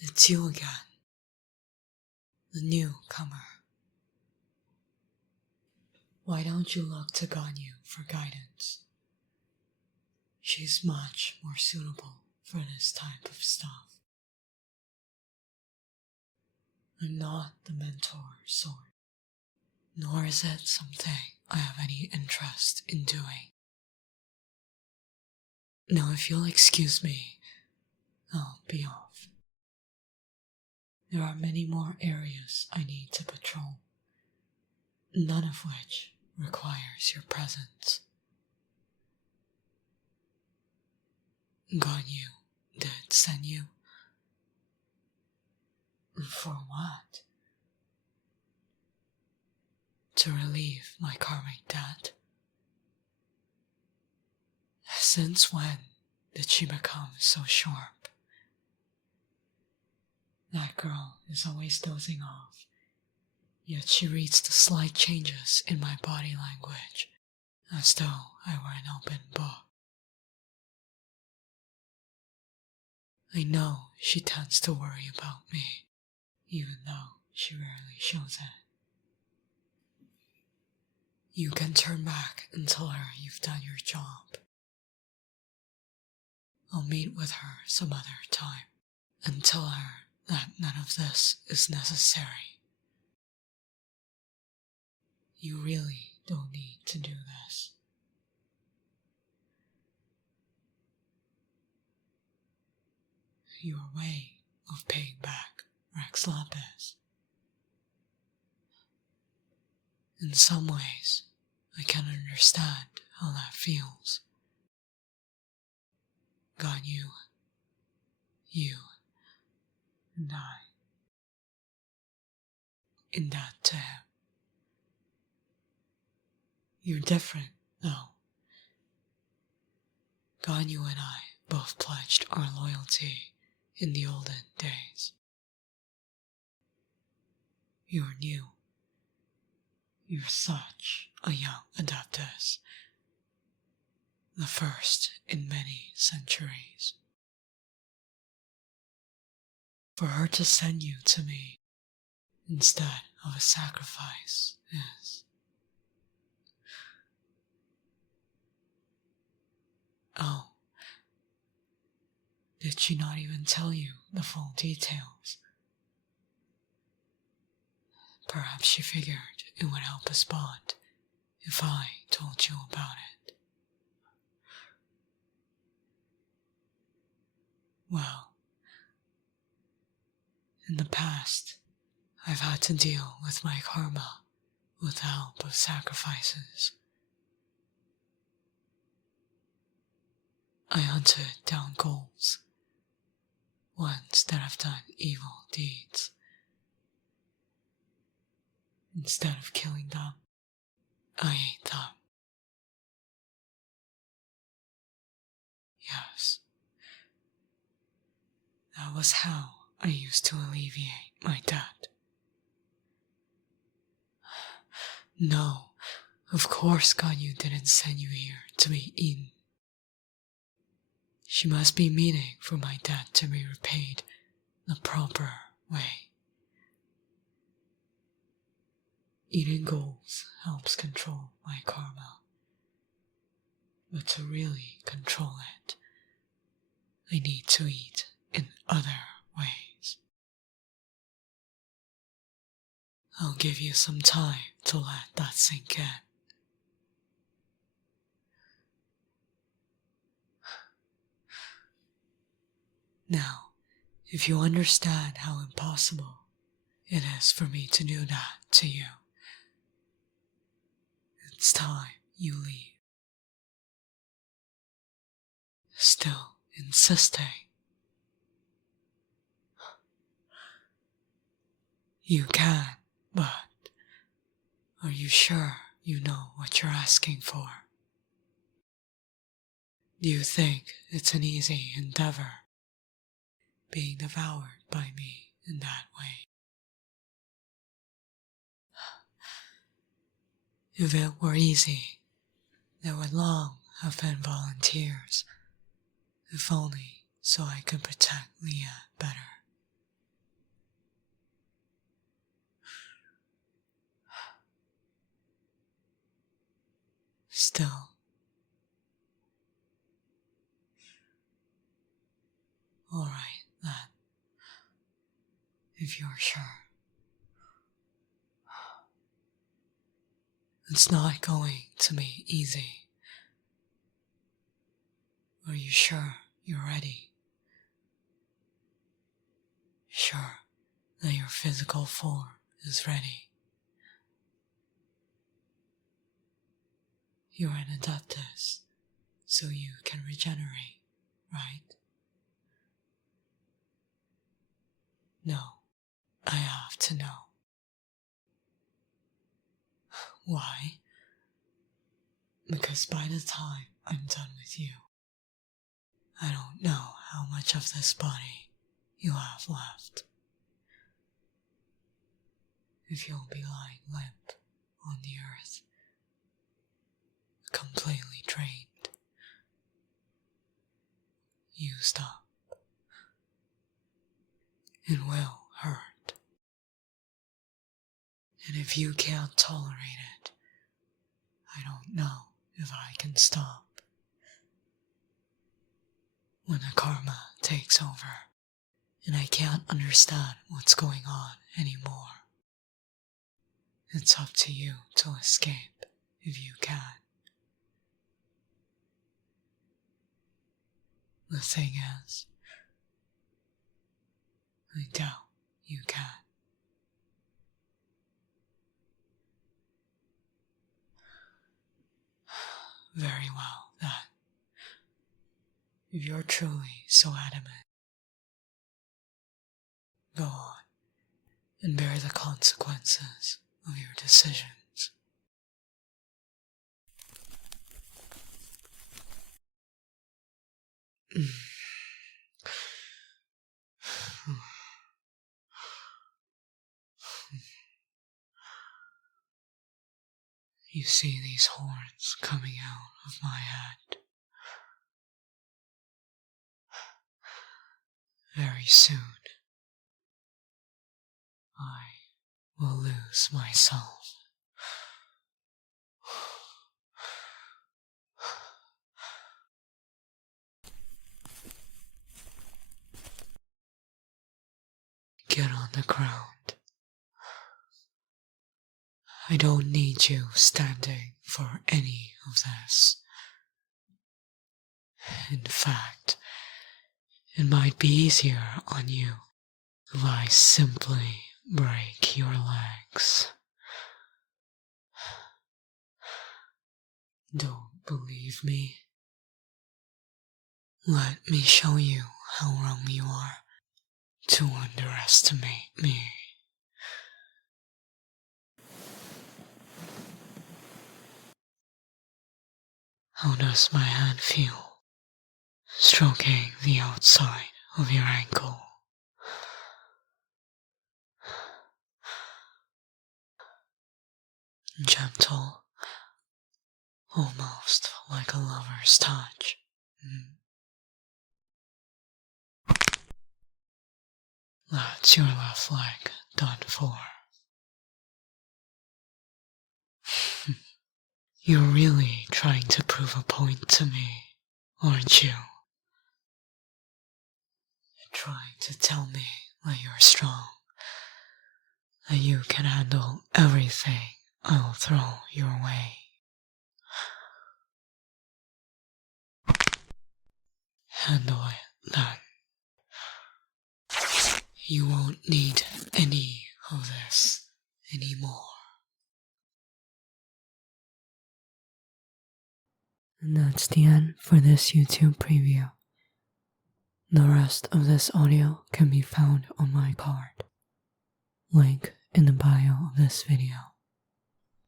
It's you again, the newcomer. Why don't you look to Ganyu for guidance? She's much more suitable for this type of stuff. I'm not the mentor sort, nor is it something I have any interest in doing. Now, if you'll excuse me, I'll be off. There are many more areas I need to patrol, none of which requires your presence. Ganyu did send you. For what? To relieve my karmic debt. Since when did she become so sharp? That girl is always dozing off, yet she reads the slight changes in my body language, as though I were an open book. I know she tends to worry about me, even though she rarely shows it. You can turn back and tell her you've done your job. I'll meet with her some other time and tell her that none of this is necessary. You really don't need to do this. Your way of paying back Rex Lapis. In some ways, I can understand how that feels. Ganyu, you, and I. In that to him. You're different, though. Ganyu and I both pledged our loyalty in the olden days. You're new. You're such a young adeptus. The first in many centuries. For her to send you to me instead of a sacrifice is... Oh, did she not even tell you the full details? Perhaps she figured it would help us bond if I told you about it. Well, in the past, I've had to deal with my karma with the help of sacrifices. I hunted down goals, ones that have done evil deeds. Instead of killing them, I ate them. Yes, that was how I used to alleviate my debt. No, of course Ganyu didn't send you here to be eaten. She must be meaning for my debt to be repaid the proper way. Eating goals helps control my karma, but to really control it, I need to eat in other ways. I'll give you some time to let that sink in. Now, if you understand how impossible it is for me to do that to you, it's time you leave. Still insisting. You can, but are you sure you know what you're asking for? Do you think it's an easy endeavor, being devoured by me in that way? If it were easy, there would long have been volunteers, if only so I could protect Leah better. if you're sure. It's not going to be easy. Are you sure you're ready? Sure that your physical form is ready. You're an adeptus, so you can regenerate, right? No, I have to know. Why? Because by the time I'm done with you, I don't know how much of this body you have left. If you'll be lying limp on the earth, completely drained, used up, it will hurt. And if you can't tolerate it, I don't know if I can stop. When the karma takes over, and I can't understand what's going on anymore, it's up to you to escape if you can. The thing is, I doubt you can. Very well, then. If you're truly so adamant, go on and bear the consequences of your decisions. You see these horns coming out of my head. Very soon, I will lose myself. Get on the ground. I don't need you standing for any of this. In fact, it might be easier on you if I simply break your legs. Don't believe me? Let me show you how wrong you are to underestimate me. How does my hand feel? Stroking the outside of your ankle. Gentle, almost like a lover's touch. That's your left leg done for. You're really trying to prove a point to me, aren't you? You're trying to tell me that you're strong, that you can handle everything I'll throw your way. Handle it then. You won't need any of this anymore. And that's the end for this YouTube preview. The rest of this audio can be found on my card. Link in the bio of this video.